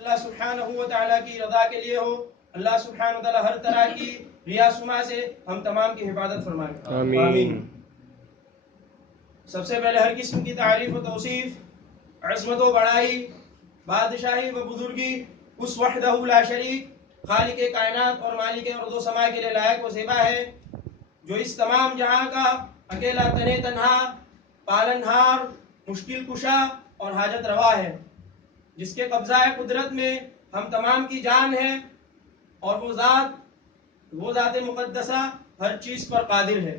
اللہ سبحانہ و تعالیٰ کی رضا کے لیے ہو. اللہ سبحانہ و تعالیٰ ہر طرح کی ریا سما سے ہم تمام کی حفاظت فرمائے. آمین. سب سے پہلے ہر قسم کی تعریف و توصیف, عظمت و بڑائی, بادشاہی و بزرگی اس وحدہ لا شریک خالق کائنات اور مالک ارض و سما کے لیے لائق و زیبا ہے, جو اس تمام جہاں کا اکیلا تنہے تنہا پالنہار, مشکل کشا اور حاجت روا ہے, جس کے قبضہ قدرت میں ہم تمام کی جان ہے, اور وہ ذات مقدسہ ہر چیز پر قادر ہے.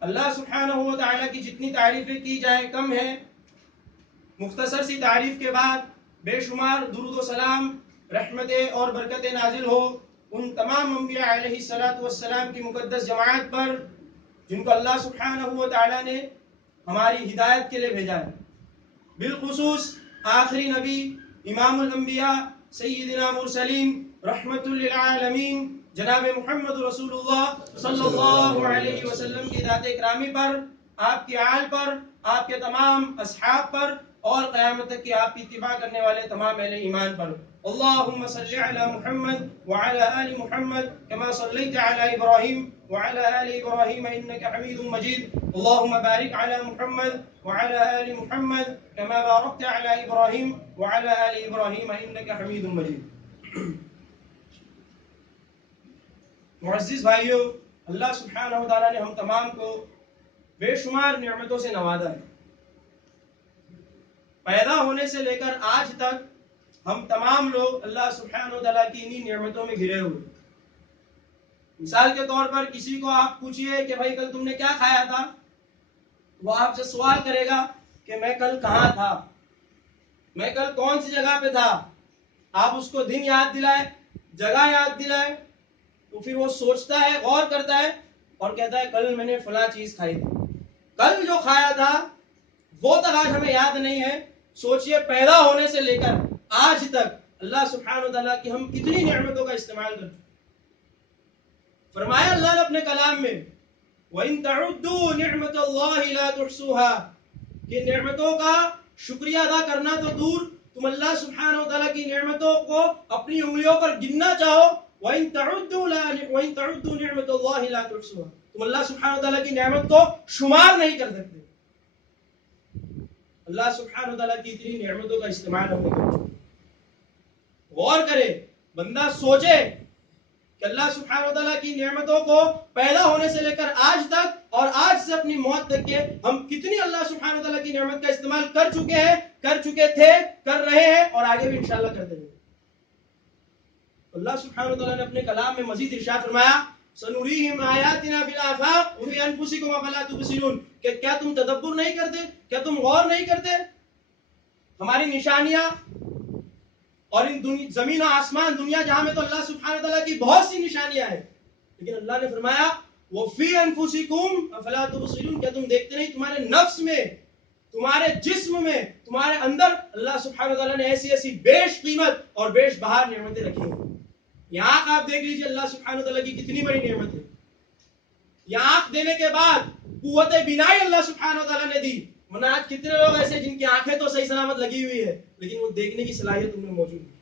اللہ سبحانہ و تعالیٰ کی جتنی تعریفیں کی جائیں کم ہے. مختصر سی تعریف کے بعد بے شمار درود و سلام, رحمتیں اور برکتیں نازل ہو ان تمام انبیاء علیہ الصلوۃ والسلام کی مقدس جماعت پر, جن کو اللہ سبحانہ و تعالیٰ نے ہماری ہدایت کے لیے بھیجا ہے. بالخصوص آخری نبی امام الانبیاء سیدنا مرسلین رحمت للعالمین جناب محمد رسول اللہ صلی اللہ علیہ وسلم کی ذات اکرامی پر, آپ کی آل پر, آپ کے تمام اصحاب پر, اور قیامت تک کی آپ کی اتباع کرنے والے تمام اہل ایمان پر. اللہم صلی علی محمد وعلی آل محمد کما صلیت علی ابراہیم وعلی آل ابراہیم انک حمید مجید. اللہم بارک علی محمد وعلی آل محمد کما بارکت علی ابراہیم وعلی آل ابراہیم انک حمید مجید. معزز بھائیو, اللہ سبحانہ و تعالیٰ نے ہم تمام کو بے شمار نعمتوں سے نوازا ہے. پیدا ہونے سے لے کر آج تک ہم تمام لوگ اللہ سبحانہ و تعالیٰ کی انہی نعمتوں میں گھرے ہوئے. مثال کے طور پر کسی کو آپ پوچھئے کہ بھائی کل تم نے کیا کھایا تھا, وہ آپ سے سوال کرے گا کہ میں کل کہاں تھا, میں کل کون سی جگہ پہ تھا. آپ اس کو دن یاد دلائے, جگہ یاد دلائے, تو پھر وہ سوچتا ہے, غور کرتا ہے اور کہتا ہے کل میں نے فلاں چیز کھائی تھی. کل جو کھایا تھا وہ تک آج ہمیں یاد نہیں ہے. سوچئے پیدا ہونے سے لے کر آج تک اللہ سبحانہ و تعالیٰ کی ہم کتنی نعمتوں کا استعمال کرتے ہیں. فرمایا اللہ نے اپنے کلام میں وَإِن تَعُدُّوا نِعْمَةَ اللَّهِ لَا تُحْصُوهَا, کہ نعمتوں کا شکریہ ادا کرنا تو دور, تم اللہ سبحانہ و تعالیٰ کی نعمتوں کو اپنی انگلیوں پر گننا چاہو. وَإِن تَعُدُّوا نِعْمَةَ اللَّهِ لَا تُحْصُوهَا, تم اللہ سبحانہ و تعالیٰ کی نعمت کو شمار نہیں کر سکتے. اللہ سبحانہ و تعالیٰ کی اتنی نعمتوں کا استعمال ہم نے کرنا. غور کرے, بندہ سوچے کہ اللہ سبحانہ و تعالیٰ کی نعمتوں کو پیدا ہونے سے لے کر آج تک اور آج سے اپنی موت تک کے ہم کتنی اللہ سبحانہ و تعالیٰ کی نعمت کا استعمال کر چکے ہیں, کر چکے تھے, کر رہے ہیں اور آگے بھی انشاءاللہ کرتے رہیں. اللہ سبحانہ و تعالیٰ نے اپنے کلام میں مزید ارشاد فرمایا سنریہم آیاتنا فی الآفاق وفی انفسکم افلا تبصرون, کہ کیا تم تدبر نہیں کرتے, کیا تم غور نہیں کرتے ہماری نشانیاں اور ان زمین و آسمان دنیا جہاں میں تو اللہ سبحانہ و تعالیٰ کی بہت سی نشانیاں ہیں, لیکن اللہ نے فرمایا وفی انفسکم افلا تبصرون, کیا تم دیکھتے نہیں تمہارے نفس میں, تمہارے جسم میں, تمہارے اندر اللہ سبحانہ و تعالیٰ نے ایسی ایسی بیش قیمت اور بیش بہار نعمتیں رکھی ہیں. یہ آنکھ آپ دیکھ لیجئے اللہ سبحانہ و تعالیٰ کی کتنی بڑی نعمت ہے. یہ آنکھ دینے کے بعد قوت بینائی اللہ سبحانہ و تعالیٰ نے دی, ورنہ آج کتنے لوگ ایسے جن کی آنکھیں تو صحیح سلامت لگی ہوئی ہے لیکن وہ دیکھنے کی صلاحیت ان میں موجود ہے.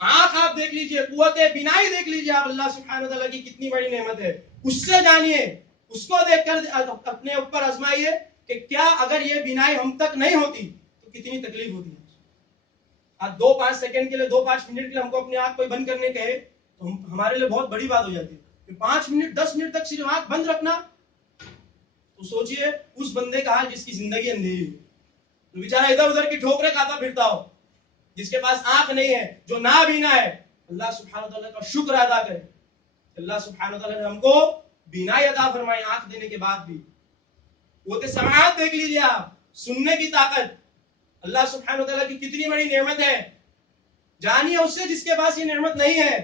آنکھ آپ دیکھ لیجئے, قوت بینائی دیکھ لیجئے آپ, اللہ سبحانہ و تعالیٰ کی کتنی بڑی نعمت ہے. اس سے جانیے, اس کو دیکھ کر اپنے اوپر آزمائیے کہ کیا اگر یہ بینائی ہم تک نہیں ہوتی تو کتنی تکلیف ہوتی ہے. آج 2-5 سیکنڈ کے لیے, 2-5 منٹ کے لیے ہم کو اپنی آنکھ کوئی بند کرنے کہے تو ہمارے لیے بہت بڑی بات ہو جاتی ہے. 5 منٹ 10 منٹ تک صرف آنکھ بند رکھنا, تو سوچئے اس بندے کا حال جس کی زندگی اندھیری ہو, تو بیچارہ ادھر ادھر کی ٹھوکریں کھاتا پھرتا ہو, جس کے پاس آنکھ نہیں ہے, جو نابینا ہے. اللہ سبحانہ تعالیٰ کا شکر ادا کرے, اللہ سبحانہ تعالیٰ نے ہم کو بینائی عطا فرمائی آنکھ دینے کے بعد بھی. قوت سماعت دیکھ لیجیے آپ, سننے کی طاقت, اللہ سبحانہ تعالیٰ کی کتنی بڑی نعمت ہے. جانیے اس سے جس کے پاس یہ نعمت نہیں ہے,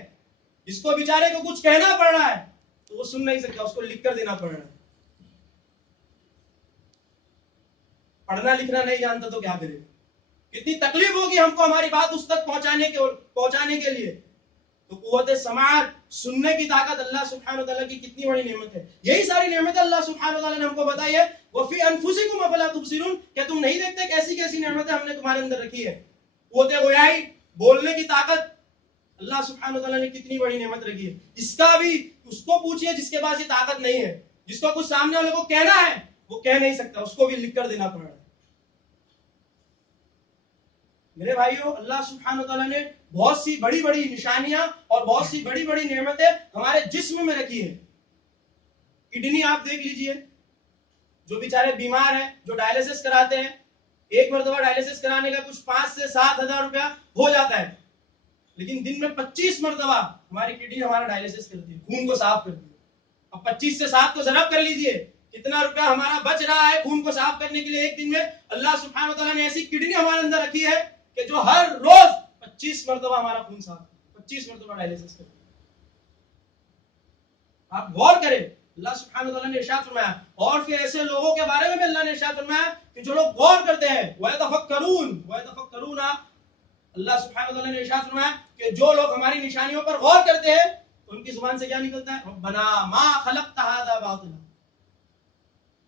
جس کو بیچارے کو کچھ کہنا پڑ رہا ہے تو وہ سن نہیں سکتا, اس کو لکھ کر دینا پڑ رہا ہے. پڑھنا لکھنا نہیں جانتا تو کیا کرے, کتنی تکلیف ہوگی ہم کو ہماری بات اس تک پہنچانے کے لیے. تو قوت سماعت, سننے کی طاقت اللہ سبحانہ تعالیٰ کی کتنی بڑی نعمت ہے. یہی ساری نعمتیں اللہ سبحانہ تعالیٰ نے ہم کو بتائی ہے. وفی انفسکم افلا تبصرون, کیا تم نہیں دیکھتے کیسی کیسی نعمتیں ہم نے تمہارے اندر رکھی ہے. قوت گویائی, بولنے کی طاقت اللہ سبحانہ وتعالیٰ نے کتنی بڑی نعمت رکھی ہے. اس کا بھی اس کو پوچھئے جس کے پاس یہ طاقت نہیں ہے, جس کو کچھ سامنے والے کو کہنا ہے وہ کہہ نہیں سکتا, اس کو بھی لکھ کر دینا پڑ رہا ہے. میرے بھائیوں, اللہ سبحانہ وتعالیٰ نے بہت سی بڑی بڑی نشانیاں اور بہت سی بڑی بڑی نعمتیں ہمارے جسم میں رکھی ہے. کڈنی آپ دیکھ لیجئے, جو بیچارے بیمار ہیں, جو ڈائلیسس کراتے ہیں, ایک مرتبہ ڈائلیسس کرانے کا کچھ 5 سے 7 ہزار روپیہ ہو جاتا ہے, لیکن دن میں 25 مرتبہ ہماری کڈنی ہمارا ڈائلیسس کرتی ہے, خون کو صاف کرتی ہے. اب 25 سے 7 کو ضرب کر لیجئے, کتنا روپیہ ہمارا بچ رہا ہے خون کو صاف کرنے کے لیے ایک دن میں. اللہ سبحانہ وتعالیٰ نے ایسی کڈنی ہمارے اندر رکھی ہے کہ جو ہر روز 25 مرتبہ ہمارا خون صاف, 25 مرتبہ ڈائلیسس کرتی ہے. آپ غور کریں, اللہ سبحانہ وتعالیٰ نے ارشاد فرمایا, اور پھر ایسے لوگوں کے بارے میں بھی اللہ نے ارشاد فرمایا کہ جو لوگ غور کرتے ہیں, وَيَتَفَكَّرُونَ, اللہ سبحانہ وتعالیٰ نے ارشاد فرمایا کہ جو لوگ ہماری نشانیوں پر غور کرتے ہیں تو ان کی زبان سے کیا نکلتا ہے, ربنا ما خلقت هذا باطلا,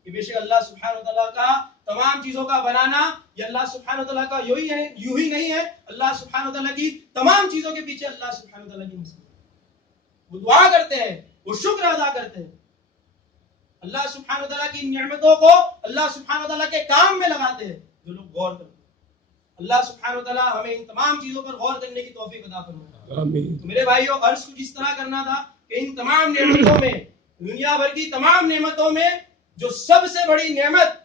کہ بے شک اللہ سبحانہ وتعالیٰ کا تمام چیزوں کا بنانا یہ اللہ سبحانہ وتعالیٰ کا یوں ہی نہیں ہے. اللہ سبحانہ وتعالیٰ کی تمام چیزوں کے پیچھے اللہ سبحانہ وتعالیٰ کی مصلحت ہے. وہ دعا کرتے ہیں, وہ شکر ادا کرتے ہیں, اللہ سبحانہ وتعالیٰ کی نعمتوں کو اللہ سبحانہ وتعالیٰ کے کام میں لگاتے ہیں جو لوگ غور کرتے ہیں. اللہ سبحانہ وتعالیٰ ہمیں ان تمام چیزوں پر غور کرنے کی توفیق عطا فرمائے. آمین. تو میرے بھائیوں, عرض کچھ اس طرح کرنا تھا کہ ان تمام نعمتوں میں, دنیا بھر کی تمام نعمتوں میں جو سب سے بڑی نعمت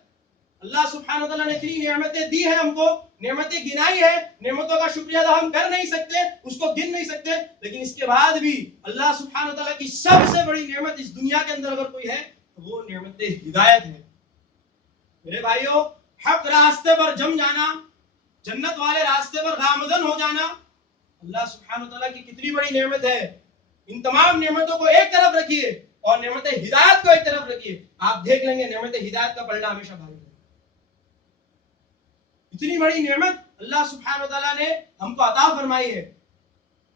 اللہ سبحانہ وتعالیٰ نے اتنی نعمتیں دی ہیں ہم کو, نعمتیں گنائی ہے, نعمتوں کا شکریہ ادا ہم کر نہیں سکتے, اس کو گن نہیں سکتے, لیکن اس کے بعد بھی اللہ سبحانہ وتعالیٰ کی سب سے بڑی نعمت اس دنیا کے اندر اگر کوئی ہے تو وہ نعمت ہدایت ہے. میرے بھائیوں, حق راستے پر جم جانا, جنت والے راستے پر گامزن ہو جانا, اللہ سبحانہ وتعالیٰ کی کتنی بڑی نعمت ہے. ان تمام نعمتوں کو ایک طرف رکھیے اور نعمت ہدایت کو ایک طرف رکھیے, آپ دیکھ لیں گے نعمت ہدایت کا پلڑا ہمیشہ بھاری ہے. اتنی بڑی نعمت اللہ سبحانہ وتعالیٰ نے ہم کو عطا فرمائی ہے,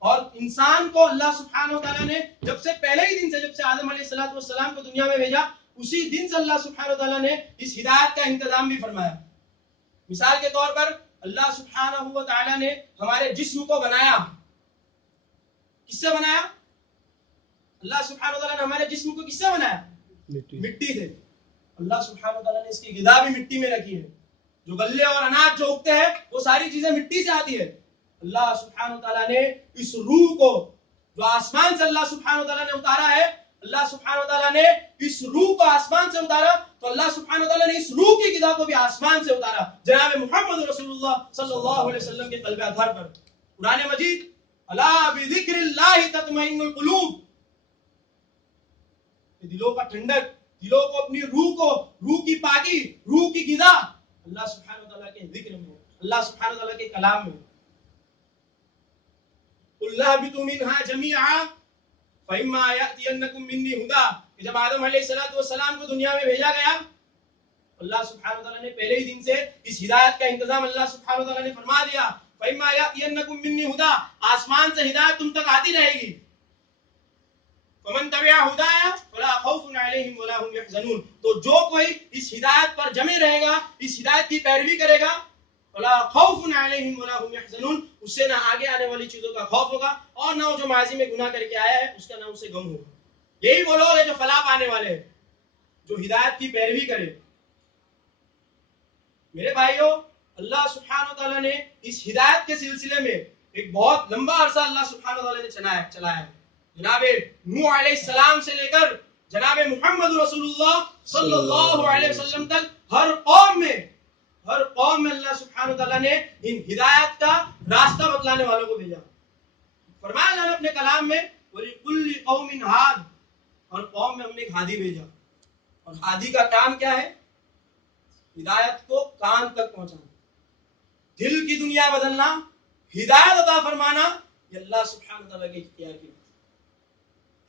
اور انسان کو اللہ سبحانہ وتعالیٰ نے جب سے پہلے ہی دن سے, جب سے آدم علیہ السلام کو دنیا میں بھیجا, اسی دن سے اللہ سبحانہ وتعالیٰ نے اس ہدایت کا انتظام بھی فرمایا. مثال کے طور پر اللہ سبحانہ وتعالیٰ نے ہمارے جسم کو بنایا, کس سے بنایا؟ اللہ سبحانہ وتعالیٰ نے ہمارے جسم کو کس سے بنایا؟ مٹی سے. اللہ سبحانہ وتعالیٰ نے اس کی غذا بھی مٹی میں رکھی ہے, جو غلے اور اناج جو اگتے ہیں وہ ساری چیزیں مٹی سے آتی ہے. اللہ سبحانہ وتعالیٰ نے اس روح کو جو آسمان سے اللہ سبحانہ وتعالیٰ نے اتارا ہے, اللہ سبحانہ وتعالیٰ نے اس روح کو آسمان سے اتارا, تو اللہ سبحانہ وتعالیٰ نے اس روح کی غذا کو بھی آسمان سے اتارا جناب محمد رسول اللہ صلی اللہ علیہ وسلم کے قلب اطہر پر. قرآن مجید, الا بذکر اللہ تطمئن القلوب, دلوں کا ٹھنڈک, دلوں کو اپنی روح کی پاکی, روح کی غذا اللہ سبحانہ وتعالیٰ کے ذکر میں, اللہ سبحانہ وتعالیٰ کے کلام میں. قُلْ اهْبِطُوا مِنْهَا جَمِيعًا فَإِمَّا يَأْتِيَنَّكُم مِّنِّي هُدًى, کہ جب آدم علیہ السلام کو دنیا میں بھیجا گیا, اللہ سبحانہ وتعالیٰ نے پہلے ہی دن سے اس ہدایت کا انتظام اللہ سبحانہ وتعالیٰ نے فرما دیا. فَإِمَّا يَأْتِيَنَّكُم مِّنِّي هُدًى, آسمان سے ہدایت تم تک آتی رہے گی. فَمَن تَبِعَ هُدَايَ فَلَا خَوْفٌ عَلَيْهِمْ وَلَا هُمْ يَحْزَنُونَ, تو جو کوئی اس ہدایت پر جمے رہے گا, اس ہدایت کی پیروی کرے گا, فَلَا خَوْفٌ عَلَيْهِمْ وَلَا هُمْ يَحْزَنُونَ, اس سے نہ آگے آنے والی چیزوں کا خوف ہوگا اور نہ جو ماضی میں گناہ کر کے آیا ہے اس کا نہ اسے غم ہوگا. یہی وہ لوگ ہیں جو فلاح پانے والے ہیں, جو ہدایت کی پیروی کرے. میرے بھائیوں, اللہ سبحانہ وتعالیٰ نے اس ہدایت کے سلسلے میں ایک بہت لمبا عرصہ اللہ سبحانہ وتعالیٰ نے چلایا ہے. جناب نوح علیہ السلام سے لے کر جناب محمد رسول اللہ صلی اللہ علیہ وسلم تک ہر قوم میں اللہ سبحانہ وتعالیٰ نے ان ہدایت کا راستہ بتلانے والوں کو بھیجا. فرمایا اللہ نے اپنے کلام میں, وَلِكُلِّ قَوْمٍ ہاد, اور قوم میں ہم نے ایک ہادی بھیجا, اور ہادی کا کام کیا ہے؟ ہدایت کو کان تک پہنچانا, دل کی دنیا بدلنا, ہدایت عطا فرمانا, یہ اللہ سبحانہ وتعالیٰ کے اختیار کی.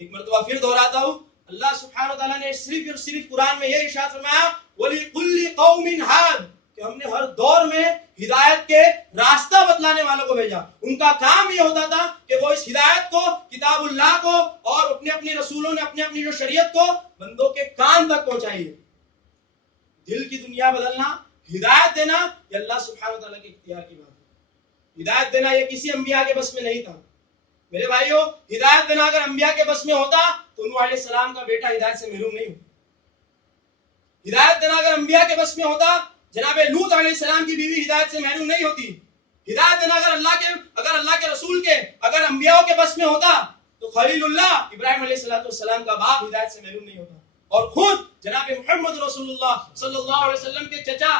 ایک مرتبہ پھر دہراتا ہوں, اللہ سبحانہ وتعالیٰ نے صرف اور صرف قرآن میں یہ ارشاد فرمایا, وَلِكُلِّ قَوْمٍ ہاد, کہ ہم نے ہر دور میں ہدایت کے راستہ بتلانے والوں کو بھیجا. ان کا کام یہ ہوتا تھا کہ وہ اس ہدایت کو, کتاب اللہ کو اور اپنے رسولوں نے اپنی جو شریعت کو بندوں کے کان تک پہنچائیے. دل کی دنیا بدلنا, ہدایت دینا, یہ اللہ سبحانہ وتعالیٰ کے اختیار کی بات ہے. ہدایت دینا یہ کسی انبیاء کے بس میں نہیں تھا میرے بھائیوں. ہدایت دینا اگر انبیاء کے بس میں ہوتا تو نوح علیہ السلام کا بیٹا ہدایت سے محروم نہیں ہوتا. ہدایت دینا اگر انبیاء کے بس میں ہوتا جناب لوط علیہ السلام کی بیوی ہدایت سے محروم نہیں ہوتی. ہدایت دینا اگر اللہ کے رسول کے اگر انبیاء کے بس میں ہوتا تو خلیل اللہ ابراہیم علیہ السلام کا باپ ہدایت سے محروم نہیں ہوتا. اور خود جناب محمد رسول اللہ صلی اللہ علیہ وسلم کے چچا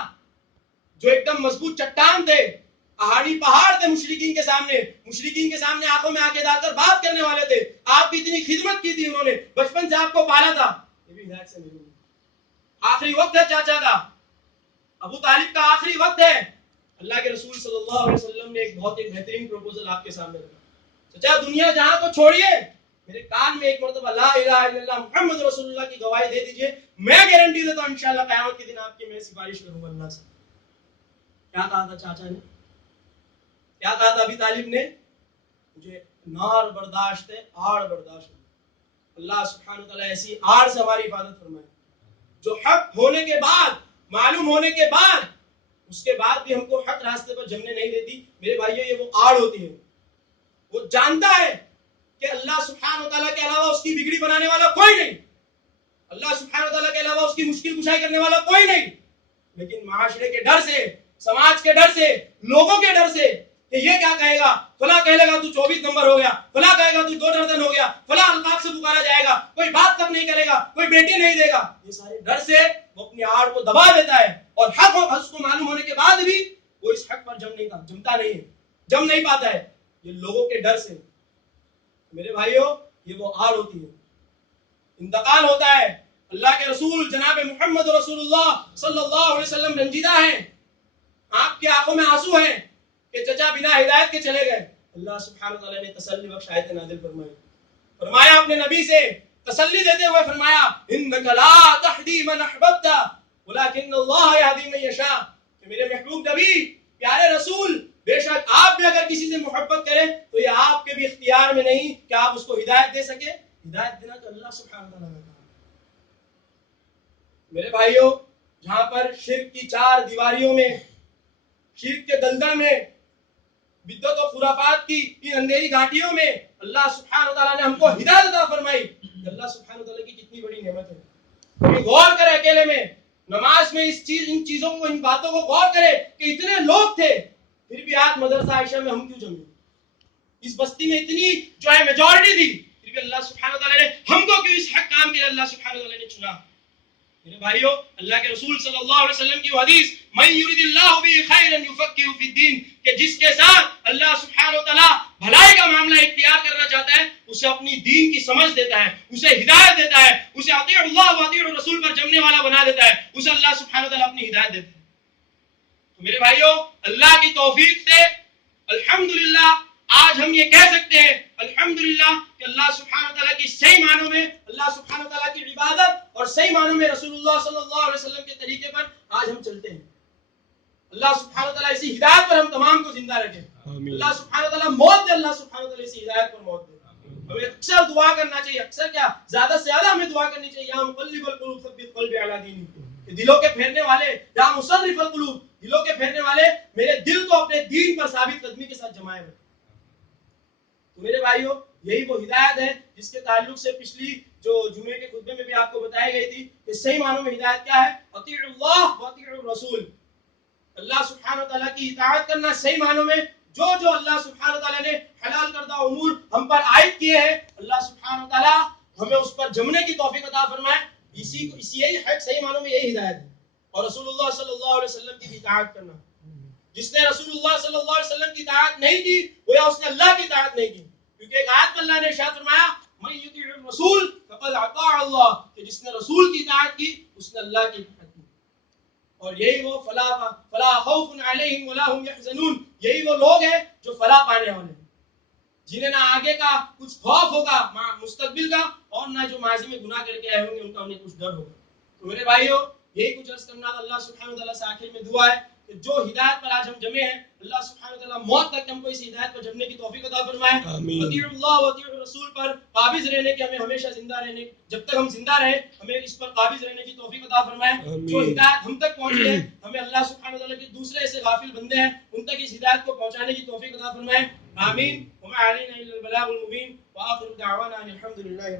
جو ایک دم مضبوط چٹان تھے, پہاڑی پہاڑ تھے مشرکین کے سامنے آنکھوں میں آنکھیں ڈال کر بات کرنے والے تھے, آپ کی اتنی خدمت کی تھی انہوں نے, بچپن سے آپ کو پالا تھا, یہ بھی ہدایت سے محروم ہے. آخری وقت ہے چاچا کا, ابو طالب کا آخری وقت ہے. اللہ کے رسول صلی اللہ علیہ وسلم نے ایک بہت ہی بہترین پروپوزل آپ کے سامنے رکھا. چچا دنیا جہاں کو چھوڑیے, میرے کان میں ایک مرتبہ لا الہ الا اللہ محمد رسول اللہ کی گواہی دے دیجئے, میں گارنٹی دیتا ہوں انشاءاللہ قیامت کے دن آپ کی میں سفارش کروں گا اللہ سے. کیا کہا تھا چاچا نے, کیا کہا تھا ابی طالب نے, مجھے نار برداشت ہے, آڑ برداشت ہے. اللہ سبحانہ وتعالی ایسی آڑ سے ہماری حفاظت فرمائے جو حق ہونے کے بعد, معلوم ہونے کے بعد, اس کے بعد بھی ہم کو حق راستے پر جمنے نہیں دیتی. میرے بھائیوں یہ وہ آڑ ہوتی ہے, وہ جانتا ہے کہ اللہ سبحانہ وتعالی کے علاوہ اس کی بگڑی بنانے والا کوئی نہیں, اللہ سبحانہ وتعالی کے علاوہ اس کی مشکل کشائی کرنے والا کوئی نہیں, لیکن معاشرے کے ڈر سے, سماج کے ڈر سے, لوگوں کے ڈر سے کہ یہ کیا کہے گا, فلاں کہے گا تو 24 نمبر ہو گیا, فلاں کہے گا تو 2 درجن ہو گیا, فلاں الفاظ سے پکارا جائے گا, کوئی بات تک نہیں کرے گا, کوئی بیٹی نہیں دے گا, یہ سارے ڈر سے وہ اپنی آڑ کو دبا دیتا ہے. اور حق اس کو معلوم ہونے کے بعد بھی وہ اس حق پر جمتا نہیں ہے, جم نہیں پاتا ہے, یہ لوگوں کے ڈر سے. میرے بھائیوں یہ وہ آڑ ہوتی ہے. انتقال ہوتا ہے, اللہ کے رسول جناب محمد رسول اللہ صلی اللہ علیہ وسلم رنجیدہ ہیں, آپ کی آنکھوں میں آنسو ہیں کہ چچا بنا ہدایت کے چلے گئے. اللہ سبحانہ وتعالی نے تسلی بخش آیت نازل فرمایا اپنے نبی سے تسلی دیتے ہوئے فرمایا انک لا تہدی من احببت ولکن اللہ یہدی من یشاء, کہ میرے محبوب نبی, پیارے رسول, بے شک آپ بھی اگر کسی سے محبت کریں تو یہ آپ کے بھی اختیار میں نہیں کہ آپ اس کو ہدایت دے سکے. ہدایت دینا تو اللہ سبحانہ وتعالی نے کہا. میرے بھائیوں جہاں پر شرک کی 4 دیواریوں میں, شرک کے دلدل میں, بدعت و خرافات کی ان اندھیری گھاٹیوں میں اللہ سبحانہ وتعالی نے ہم کو ہدایت عطا فرمائی. اللہ سبحانہ وتعالی کی کتنی بڑی نعمت ہے. کبھی غور کرے اکیلے میں نماز میں ان چیزوں کو, ان باتوں کو غور کرے کہ اتنے لوگ تھے پھر بھی آج مدرسہ عائشہ میں ہم کیوں جمے, اس بستی میں اتنی جو ہے میجورٹی تھی پھر بھی اللہ سبحانہ وتعالی نے ہم کو کیوں اس حق کام کے لیے اللہ سبحانہ وتعالی نے چنا. میرے بھائیوں اللہ کے رسول صلی اللہ علیہ وسلم کی حدیث من یرید اللہ بہ خیرا یفقہہ فی الدین, کہ جس کے ساتھ اللہ سبحانہ وتعالی بھلائی کا معاملہ اختیار کرنا چاہتا ہے اسے اپنی دین کی سمجھ دیتا ہے, اسے ہدایت دیتا ہے, اسے اطیع اللہ و اطیع الرسول پر جمنے والا بنا دیتا ہے, اسے اللہ سبحانہ وتعالی اپنی ہدایت دیتا ہے. تو میرے بھائیوں اللہ کی توفیق سے الحمدللہ آج ہم یہ کہہ سکتے ہیں الحمدللہ کہ اللہ سبحانہ وتعالی کی صحیح معنوں میں, اللہ سبحانہ وتعالی کی عبادت اور صحیح معنوں میں رسول اللہ صلی اللہ علیہ وسلم کے طریقے پر آج ہم چلتے ہیں. اللہ سبحانہ وتعالی اسی ہدایت پر ہم تمام کو زندہ رکھے. اللہ سبحانہ وتعالی موت دے, اللہ سبحانہ وتعالی اسی ہدایت پر موت دے. ہمیں اکثر دعا کرنا چاہیے, اکثر کیا زیادہ سے زیادہ ہمیں دعا کرنی چاہیے, یا مقلب القلوب ثبت قلبی علی دینک, دلوں کے پھیرنے والے, یا مصرف القلوب, دلوں کے پھیرنے والے, میرے دل کو اپنے دین پر ثابت قدمی کے ساتھ جمائے رکھے. تو میرے بھائیوں یہی وہ ہدایت ہے جس کے تعلق سے پچھلی جو جمعے کے خطبے میں بھی آپ کو بتائی گئی تھی کہ صحیح معنوں میں ہدایت کیا ہے, اطیع اللہ و اطیع الرسول, اللہ سبحانہ وتعالی کی اطاعت کرنا صحیح معنوں میں. جو اللہ سبحانہ وتعالی نے حلال کردہ امور ہم پر عائد کیے ہیں اللہ سبحانہ وتعالی ہمیں اس پر جمنے کی توفیق عطا فرمائے. یہی حق صحیح معنوں میں یہی ہدایت ہے. اور رسول اللہ صلی اللہ علیہ وسلم کی اطاعت کرنا, جس نے رسول اللہ صلی اللہ علیہ وسلم کی اطاعت نہیں کی وہ یا اس نے اللہ کی اطاعت نہیں کی, کیونکہ ایک آیت میں اللہ نے ارشاد فرمایا من یطیع الرسول فقد اطاع اللہ, کہ جس نے رسول کی اطاعت کی اس نے اللہ کی اطاعت کی. اور یہی وہ فلا خوف علیہم ولا هم يحزنون, یہی وہ لوگ ہیں جو فلاح پانے والے ہیں, جنہیں نہ آگے کا کچھ خوف ہوگا مستقبل کا, اور نہ جو ماضی میں گناہ کر کے آئے ہوں گے ان کا انہیں کچھ ڈر ہوگا. تو میرے بھائیوں یہی کچھ عرض کرنا تھا. اللہ سبحانہ وتعالی سے آخر میں دعا ہے کہ جو ہدایت پر آج ہم جمع ہیں اللہ سبحانہ وتعالیٰ موت تک ہم کو اس ہدایت پر جمنے کی توفیق عطا فرمائے. اطیعوا اللہ و اطیعوا الرسول پر قابض رہنے کی ہمیں ہمیشہ زندہ رہنے جب تک ہم زندہ رہیں ہمیں اس پر قابض رہنے کی توفیق عطا فرمائے. جو ہدایت ہم تک پہنچی ہے ہمیں اللہ سبحانہ وتعالیٰ کے دوسرے ایسے غافل بندے ہیں ان تک اس ہدایت کو پہنچانے کی توفیق عطا فرمائے. آمین. وما علینا الا البلاغ المبین. وآخر دعوانا ان الحمد للہ.